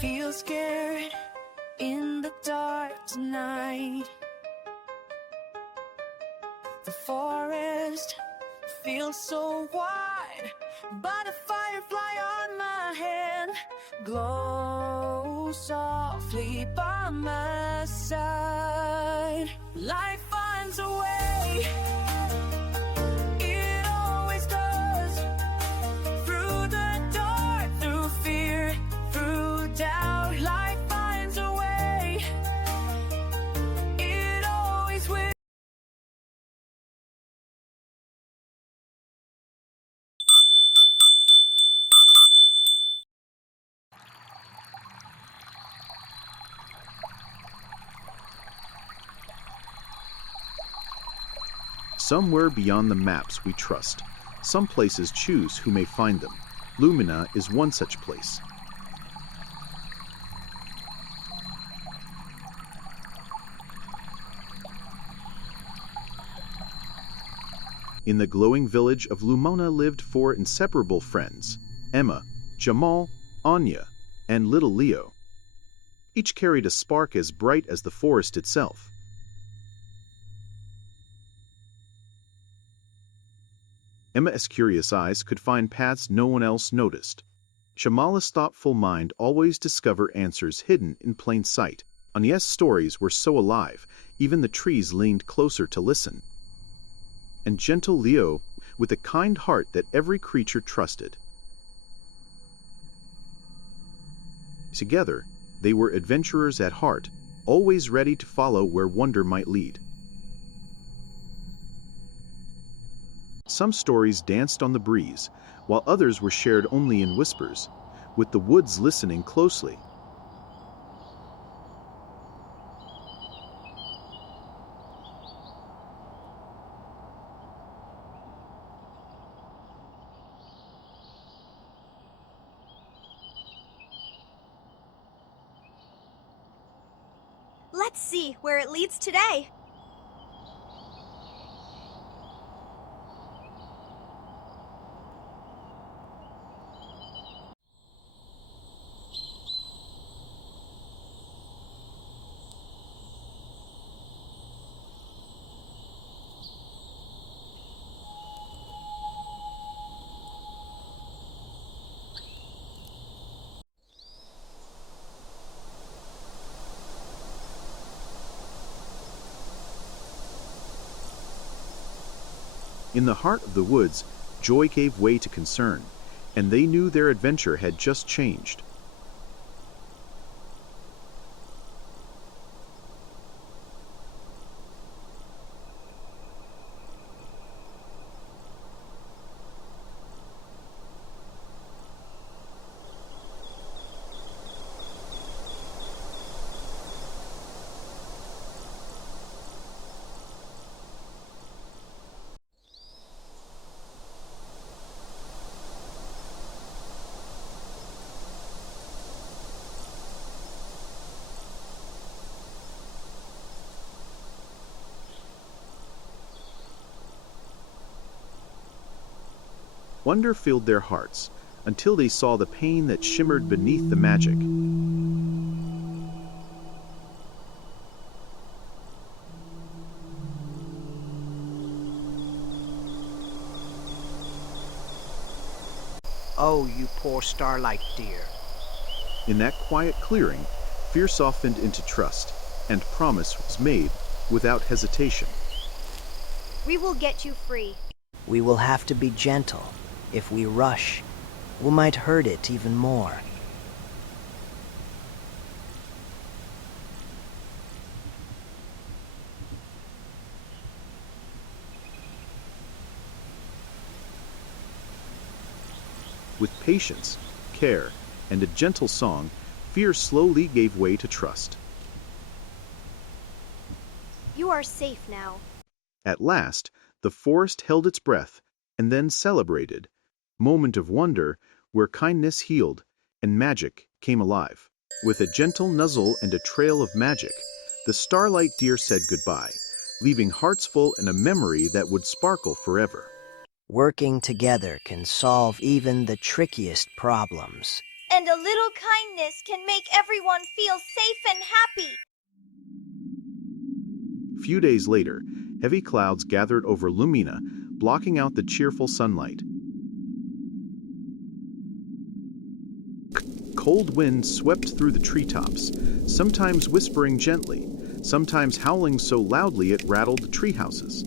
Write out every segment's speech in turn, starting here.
feel scared in the dark tonight. The forest feels so wide, but a firefly on my hand glows softly by my side. Life finds a way, it always does. Through the dark, through fear, through doubt, life finds a way, it always will. Somewhere beyond the maps we trust, some places choose who may find them. Lumina is one such place. In the glowing village of Lumona lived four inseparable friends: Emma, Jamal, Anya, and little Leo. Each carried a spark as bright as the forest itself. Emma's curious eyes could find paths no one else noticed. Jamal's thoughtful mind always discovered answers hidden in plain sight. Anya's stories were so alive, even the trees leaned closer to listen. And gentle Leo, with a kind heart that every creature trusted. Together, they were adventurers at heart, always ready to follow where wonder might lead. Some stories danced on the breeze, while others were shared only in whispers, with the woods listening closely. Let's see where it leads today. In the heart of the woods, joy gave way to concern, and they knew their adventure had just changed. Wonder filled their hearts, until they saw the pain that shimmered beneath the magic. Oh, you poor starlight dear. In that quiet clearing, fear softened into trust, and promise was made without hesitation. We will get you free. We will have to be gentle. If we rush, we might hurt it even more. With patience, care, and a gentle song, fear slowly gave way to trust. You are safe now. At last, the forest held its breath, and then celebrated. Moment of wonder, where kindness healed, and magic came alive. With a gentle nuzzle and a trail of magic, the starlight deer said goodbye, leaving hearts full and a memory that would sparkle forever. Working together can solve even the trickiest problems. And a little kindness can make everyone feel safe and happy. Few days later, heavy clouds gathered over Lumina, blocking out the cheerful sunlight. Cold winds swept through the treetops, sometimes whispering gently, sometimes howling so loudly it rattled the treehouses.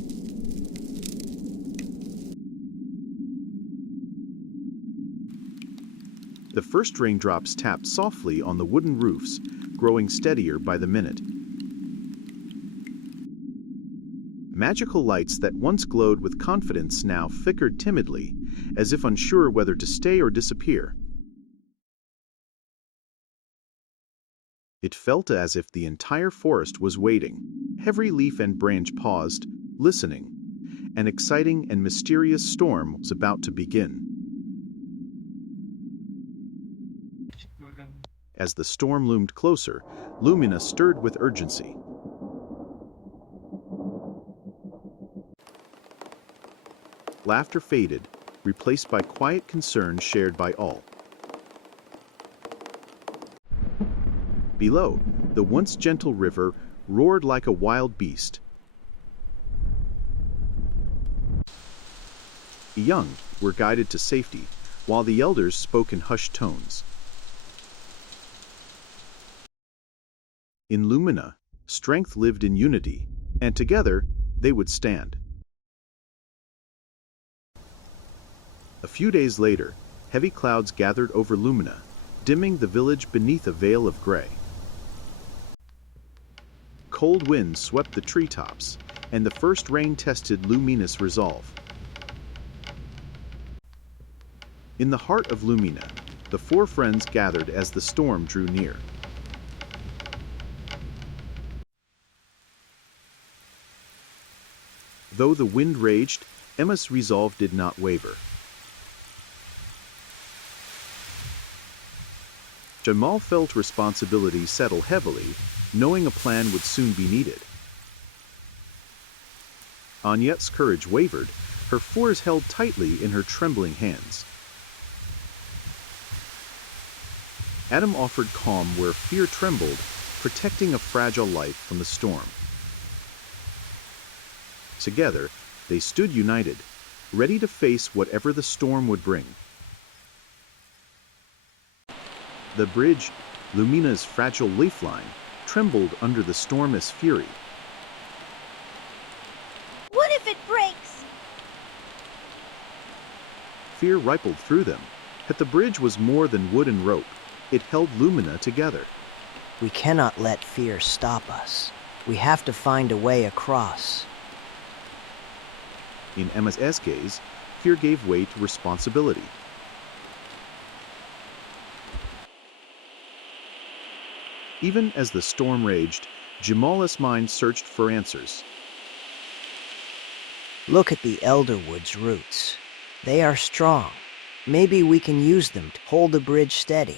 The first raindrops tapped softly on the wooden roofs, growing steadier by the minute. Magical lights that once glowed with confidence now flickered timidly, as if unsure whether to stay or disappear. It felt as if the entire forest was waiting. Every leaf and branch paused, listening. An exciting and mysterious storm was about to begin. As the storm loomed closer, Lumina stirred with urgency. Laughter faded, replaced by quiet concern shared by all. Below, the once gentle river roared like a wild beast. The young were guided to safety, while the elders spoke in hushed tones. In Lumina, strength lived in unity, and together they would stand. A few days later, heavy clouds gathered over Lumina, dimming the village beneath a veil of gray. Cold winds swept the treetops, and the first rain tested Lumina's resolve. In the heart of Lumina, the four friends gathered as the storm drew near. Though the wind raged, Emma's resolve did not waver. Jamal felt responsibility settle heavily, knowing a plan would soon be needed. Agnette's courage wavered, her fours held tightly in her trembling hands. Adam offered calm where fear trembled, protecting a fragile life from the storm. Together, they stood united, ready to face whatever the storm would bring. The bridge, Lumina's fragile lifeline, trembled under the storm's fury. What if it breaks? Fear rippled through them, but the bridge was more than wood and rope. It held Lumina together. We cannot let fear stop us. We have to find a way across. In Emma's gaze, fear gave way to responsibility. Even as the storm raged, Jamal's mind searched for answers. Look at the elderwood's roots. They are strong. Maybe we can use them to hold the bridge steady.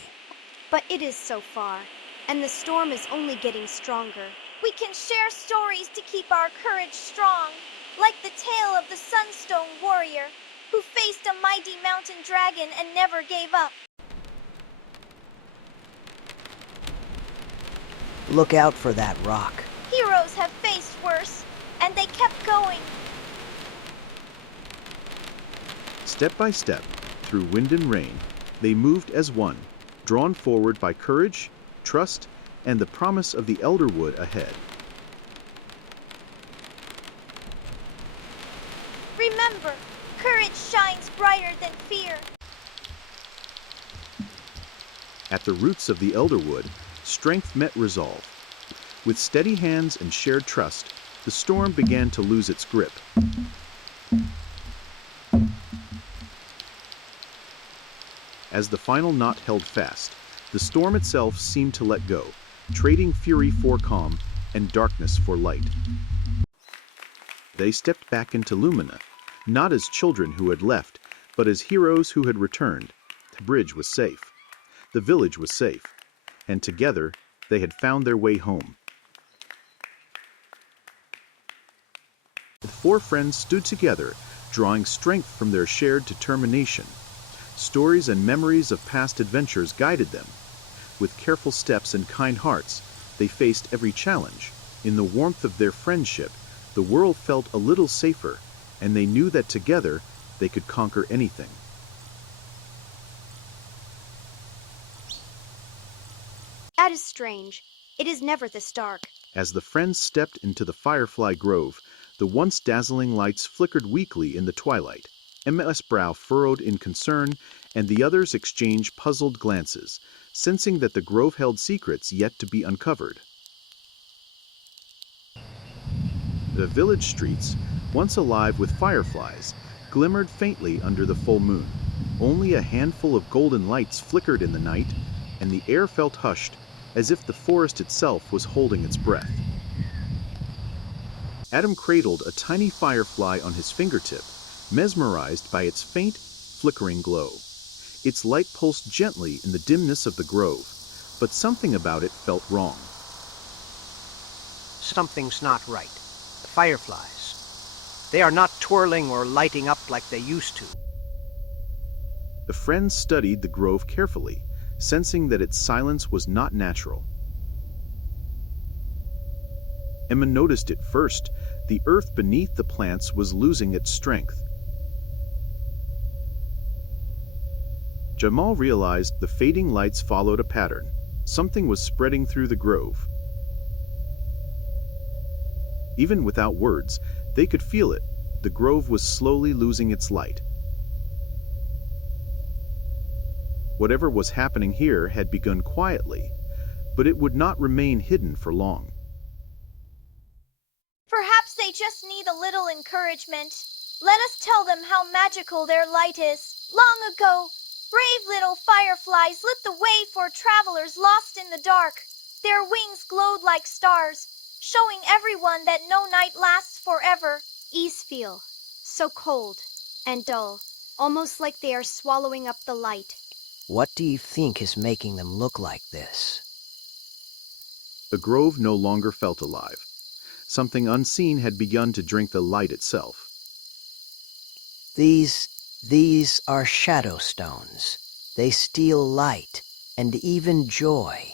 But it is so far, and the storm is only getting stronger. We can share stories to keep our courage strong, like the tale of the Sunstone warrior who faced a mighty mountain dragon and never gave up. Look out for that rock. Heroes have faced worse, and they kept going. Step by step, through wind and rain, they moved as one, drawn forward by courage, trust, and the promise of the elderwood ahead. Remember, courage shines brighter than fear. At the roots of the elderwood, strength met resolve. With steady hands and shared trust, the storm began to lose its grip. As the final knot held fast, the storm itself seemed to let go, trading fury for calm and darkness for light. They stepped back into Lumina, not as children who had left, but as heroes who had returned. The bridge was safe. The village was safe. And together, they had found their way home. The four friends stood together, drawing strength from their shared determination. Stories and memories of past adventures guided them. With careful steps and kind hearts, they faced every challenge. In the warmth of their friendship, the world felt a little safer, and they knew that together they could conquer anything. That is strange. It is never this dark. As the friends stepped into the firefly grove, the once dazzling lights flickered weakly in the twilight. Emma's brow furrowed in concern, and the others exchanged puzzled glances, sensing that the grove held secrets yet to be uncovered. The village streets, once alive with fireflies, glimmered faintly under the full moon. Only a handful of golden lights flickered in the night, and the air felt hushed, as if the forest itself was holding its breath. Adam cradled a tiny firefly on his fingertip, mesmerized by its faint, flickering glow. Its light pulsed gently in the dimness of the grove, but something about it felt wrong. Something's not right. The fireflies. They are not twirling or lighting up like they used to. The friends studied the grove carefully, sensing that its silence was not natural. Emma noticed it first. The earth beneath the plants was losing its strength. Jamal realized the fading lights followed a pattern. Something was spreading through the grove. Even without words, they could feel it. The grove was slowly losing its light. Whatever was happening here had begun quietly, but it would not remain hidden for long. Perhaps they just need a little encouragement. Let us tell them how magical their light is. Long ago, brave little fireflies lit the way for travelers lost in the dark. Their wings glowed like stars, showing everyone that no night lasts forever. Ease feel so cold and dull, almost like they are swallowing up the light. What do you think is making them look like this? The grove no longer felt alive. Something unseen had begun to drink the light itself. These are shadow stones. They steal light and even joy.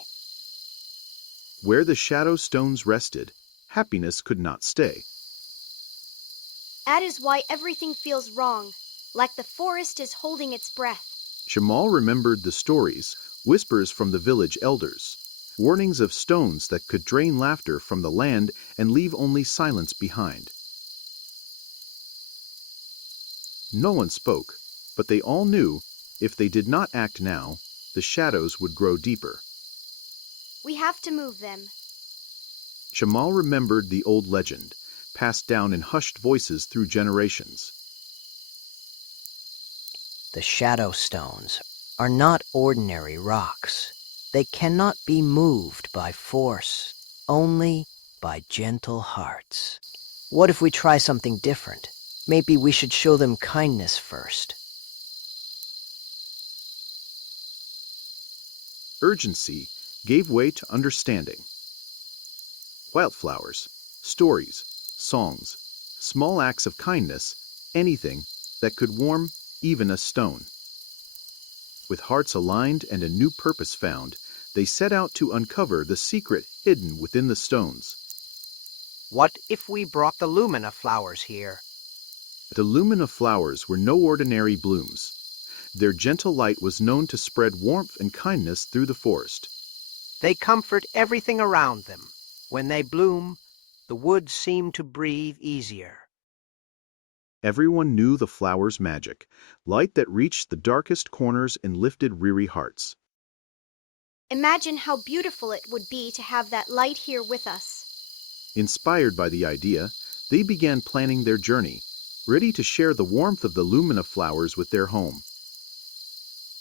Where the shadow stones rested, happiness could not stay. That is why everything feels wrong, like the forest is holding its breath. Jamal remembered the stories, whispers from the village elders, warnings of stones that could drain laughter from the land and leave only silence behind. No one spoke, but they all knew if they did not act now, the shadows would grow deeper. We have to move them. Jamal remembered the old legend, passed down in hushed voices through generations. The shadow stones are not ordinary rocks. They cannot be moved by force, only by gentle hearts. What if we try something different? Maybe we should show them kindness first. Urgency gave way to understanding. Wildflowers, stories, songs, small acts of kindness, anything that could warm even a stone. With hearts aligned and a new purpose found, they set out to uncover the secret hidden within the stones. What if we brought the lumina flowers here? The lumina flowers were no ordinary blooms. Their gentle light was known to spread warmth and kindness through the forest. They comfort everything around them. When they bloom, the woods seem to breathe easier. Everyone knew the flowers' magic, light that reached the darkest corners and lifted weary hearts. Imagine how beautiful it would be to have that light here with us. Inspired by the idea, they began planning their journey, ready to share the warmth of the lumina flowers with their home.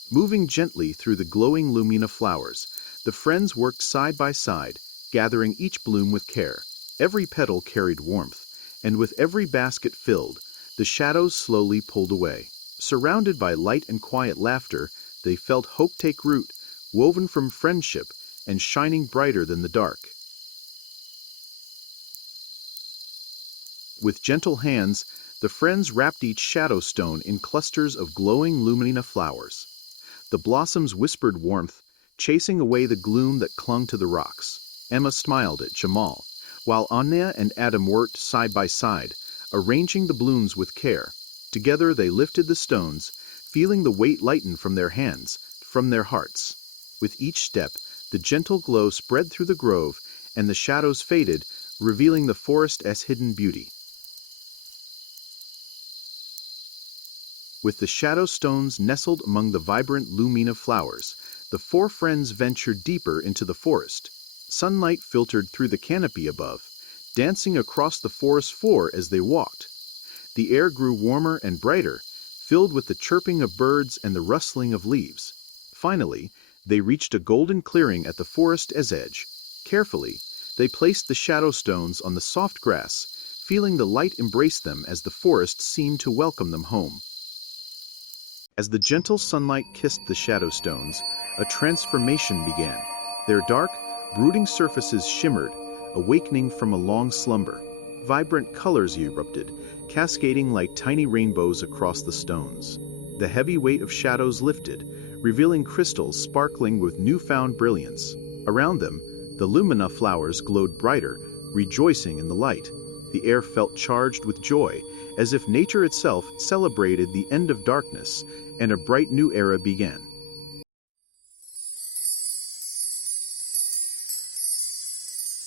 Moving gently through the glowing lumina flowers, the friends worked side by side, gathering each bloom with care. Every petal carried warmth, and with every basket filled, the shadows slowly pulled away. Surrounded by light and quiet laughter, they felt hope take root, woven from friendship and shining brighter than the dark. With gentle hands, The friends wrapped each shadow stone in clusters of glowing lumina flowers. The blossoms whispered warmth, chasing away the gloom that clung to the rocks. Emma smiled at Jamal, while Anya and Adam worked side by side, arranging the blooms with care. Together they lifted the stones, feeling the weight lighten from their hands, from their hearts. With each step, the gentle glow spread through the grove, and the shadows faded, revealing the forest as hidden beauty. With the shadow stones nestled among the vibrant lumina flowers, the four friends ventured deeper into the forest. Sunlight filtered through the canopy above, dancing across the forest floor as they walked. The air grew warmer and brighter, filled with the chirping of birds and the rustling of leaves. Finally, they reached a golden clearing at the forest's edge. Carefully, they placed the shadow stones on the soft grass, feeling the light embrace them as the forest seemed to welcome them home. As the gentle sunlight kissed the shadow stones, a transformation began. Their dark, brooding surfaces shimmered, awakening from a long slumber. Vibrant colors erupted, cascading like tiny rainbows across the stones. The heavy weight of shadows lifted, revealing crystals sparkling with newfound brilliance. Around them, the lumina flowers glowed brighter, rejoicing in the light. The air felt charged with joy, as if nature itself celebrated the end of darkness, and a bright new era began.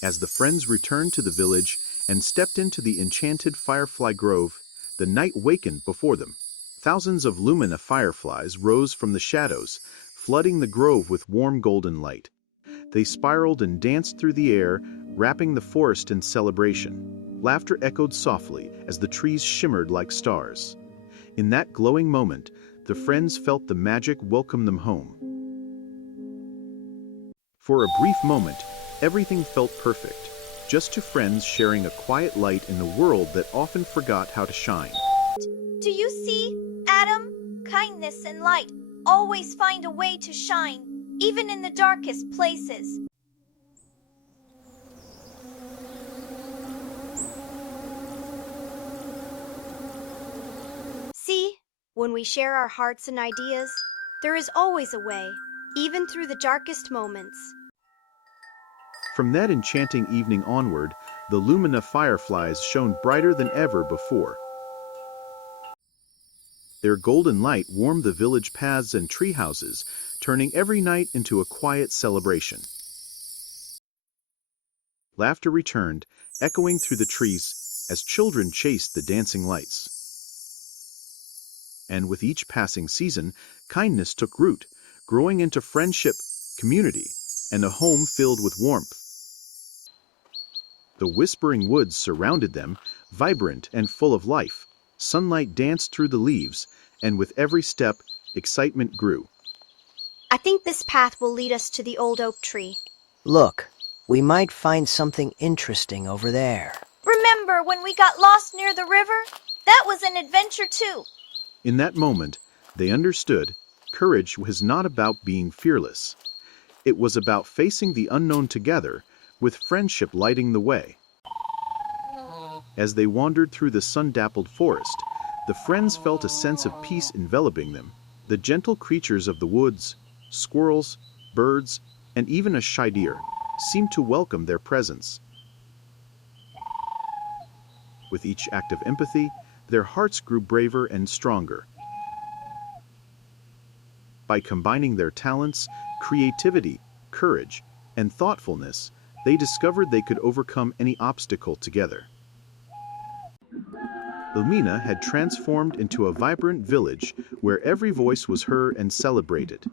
As the friends returned to the village and stepped into the enchanted firefly grove, the night wakened before them. Thousands of lumina fireflies rose from the shadows, flooding the grove with warm golden light. They spiraled and danced through the air, wrapping the forest in celebration. Laughter echoed softly as the trees shimmered like stars. In that glowing moment, the friends felt the magic welcome them home. For a brief moment, everything felt perfect, just two friends sharing a quiet light in a world that often forgot how to shine. Do you see, Adam? Kindness and light always find a way to shine, even in the darkest places. See, when we share our hearts and ideas, there is always a way, even through the darkest moments. From that enchanting evening onward, the lumina fireflies shone brighter than ever before. Their golden light warmed the village paths and tree houses, turning every night into a quiet celebration. Laughter returned, echoing through the trees, as children chased the dancing lights. And with each passing season, kindness took root, growing into friendship, community, and a home filled with warmth. The whispering woods surrounded them, vibrant and full of life. Sunlight danced through the leaves, and with every step, excitement grew. I think this path will lead us to the old oak tree. Look, we might find something interesting over there. Remember when we got lost near the river? That was an adventure too. In that moment, they understood courage was not about being fearless. It was about facing the unknown together, with friendship lighting the way. As they wandered through the sun-dappled forest, the friends felt a sense of peace enveloping them. The gentle creatures of the woods, squirrels, birds, and even a shy deer, seemed to welcome their presence. With each act of empathy, their hearts grew braver and stronger. By combining their talents, creativity, courage, and thoughtfulness, they discovered they could overcome any obstacle together. Lumina had transformed into a vibrant village where every voice was heard and celebrated.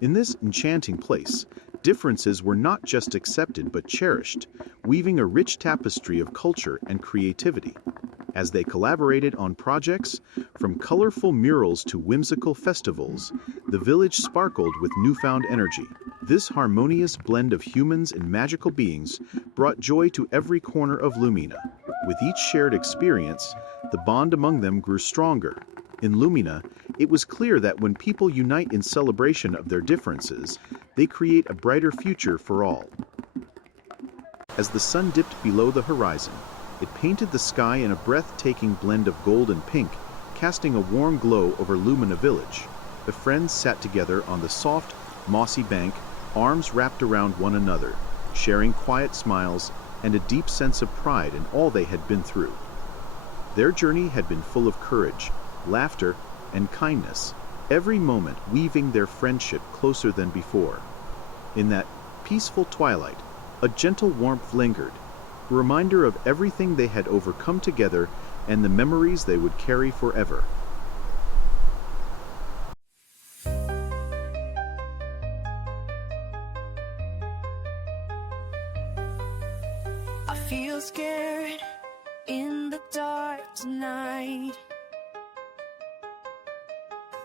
In this enchanting place, differences were not just accepted but cherished, weaving a rich tapestry of culture and creativity. As they collaborated on projects, from colorful murals to whimsical festivals, the village sparkled with newfound energy. This harmonious blend of humans and magical beings brought joy to every corner of Lumina. With each shared experience, the bond among them grew stronger. In Lumina, it was clear that when people unite in celebration of their differences, they create a brighter future for all. As the sun dipped below the horizon, It painted the sky in a breathtaking blend of gold and pink, casting a warm glow over Lumina Village. The friends sat together on the soft, mossy bank, arms wrapped around one another, sharing quiet smiles and a deep sense of pride in all they had been through. Their journey had been full of courage, laughter, and kindness, every moment weaving their friendship closer than before. In that peaceful twilight, a gentle warmth lingered, a reminder of everything they had overcome together and the memories they would carry forever. I feel scared in the dark tonight.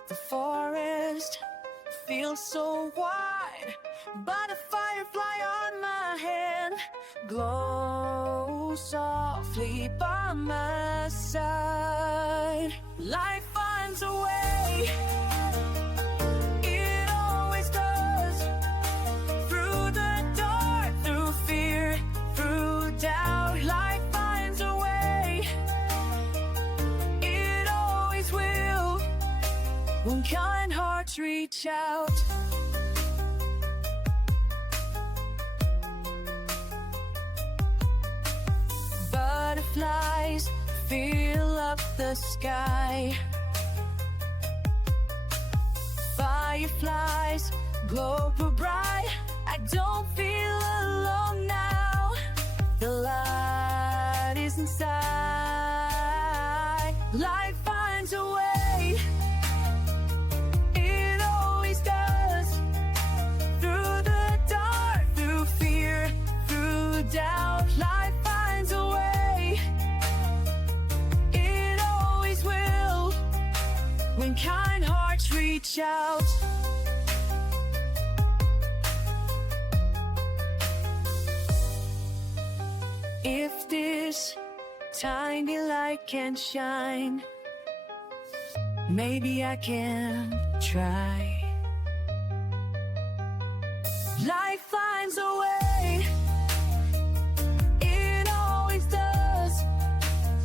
The forest feels so wide, but a firefly on my hand glows softly by my side. Life finds a way. It always does. Through the dark, through fear, through doubt, life finds a way. It always will. When kind hearts reach out. Butterflies fill up the sky. Fireflies glow bright. I don't feel alone now. The light is inside. Life finds a way. It always does. Through the dark, through fear, through doubt, life finds a way. It always will. When kind hearts reach out. If this tiny light can shine, maybe I can try. Life finds a way. It always does.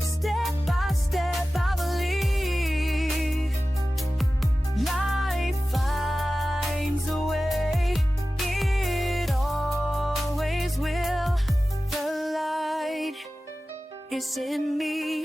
Step by step, I believe. Life finds a way. It always will. The light is in me.